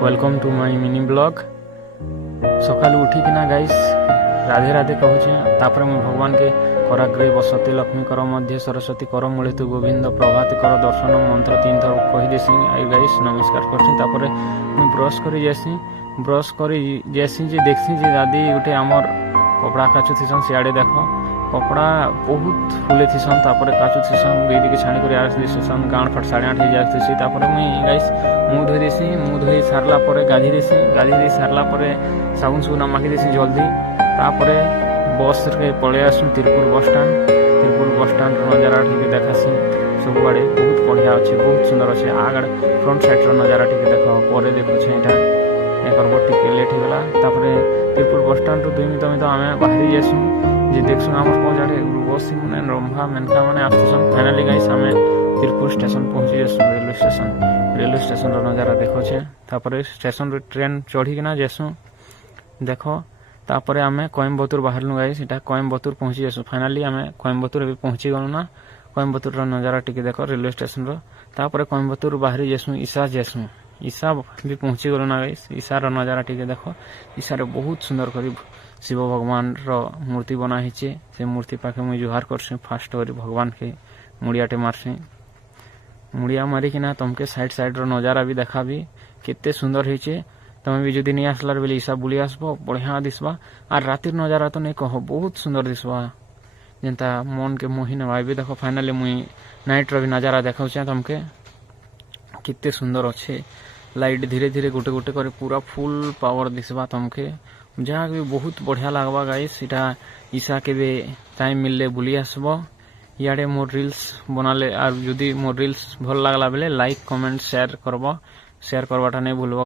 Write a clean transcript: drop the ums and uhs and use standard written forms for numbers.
Welcome to my mini blog. सकाल उठिकिना guys Radhe Radhe कहूचे तापर मैं भगवान के कराग्रे बसती लक्ष्मी कर मध्य सरस्वती कर मूले तु गोविंद प्रभात कर दर्शन मंत्र 3 थर कहीदेसी आई गाइस नमस्कार करसी। तापर मैं ब्रश करी जैसी जे देखसी जे दादी गोटे आमर कपड़ा काचु थीसन सियाड़े देख कपड़ा बहुत फुले थीसन तापर काचु थीसन बेदी के छाणी कर आस थीसन गाँड फट 8:30 हो जाती। तापर मुई गाइस मुँह धोई देसी मुँह धोई सारला गाधी देसी गाधी दे सारला साबुन सुबुन माखी देसी जल्दी। तापर बस रे पलि आसू तिरपुर बस स्टाण्ड नजारा टी देखासी सब आड़े बहुत बढ़िया अच्छे बहुत सुंदर अच्छे आगड़ फ्रंट साइड नजारा टी देख पर देखुचे यहाँ एक टे लेट होगा। तापर तिरपुर बस स्टाण्ड 2 मिनट आम बाहरी जासू जे देखसु आम पहुँचाड़े बस मैंने रंभा मेनका मैंने आसुसन फाइनाली गाइस आम तिरपुर स्टेशन पहुँची जासु रेलवे स्टेशन नजारा देखोचे। तापर स्टेशन ट्रेन चढ़ीकिना जासु देख तापर आम कोयम्बतूर बाहरलु गाइस इटा कोयम्बतूर पहुँची जासु फाइनाली आम कोयम्बतूर भी पहुँची गलु ना कोयम्बतूर नजारा टिके देख रेलवे स्टेशन तापर कोयम्बतूर बाहरी जासु ईसा भी पहुँची गलु ना गाइस ईसार नजारा टिके देख ईसारे बहुत सुंदर करी शिव भगवान मूर्ति बना से मूर्ति पाखे मुझे जुहार करसी फास्ट करी भगवान के मुड़ियाटे मारसी मुड़िया मारिकिना तुमके साइड नजारा भी देखा भी केते सुंदर होइचे तुम्हें भी जदि नहीं आसलार बेले ईसा बुली आसबो बढ़िया दिसबा और रातिर नजारा तो नहीं कह बहुत सुंदर दिसबा जेनता मन के मोहि नवा भी देखो फाइनाली मुई नाइट रो भी नजारा देखाऊचे तुमके केते सुंदर अच्छे लाइट धीरे धीरे गोटे गोटे कर पूरा फुल पावर दिसबा तुमके जहाँ भी बहुत बढ़िया लगवा गाइस इटा ईसा के भी टाइम मिलले बुली आसबो इे मोर रिल्स बनाले और जदि मोर रिल्स भल लगला बेले लाइक कमेंट शेयर करवाटा नहीं भूलबो।